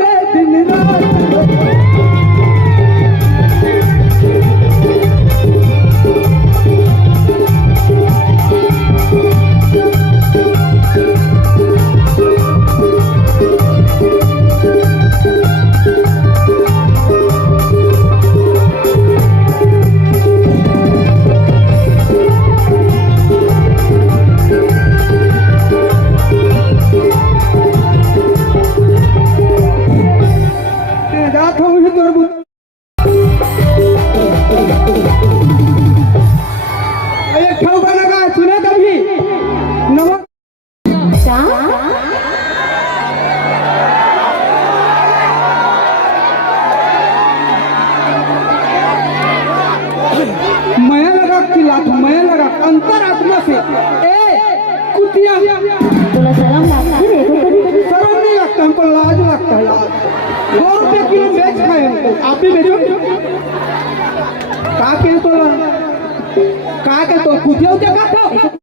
रे दिन रात मैं लगा अंतर आत्मा से कुतिया तुला सलाम लागते रे कधी शर्म नहीं लगता हमको लाज लगता है लाज 2 रुपये किलो बेच खाए हमको आप भी बेचो का के तो कुतिया उद्या का था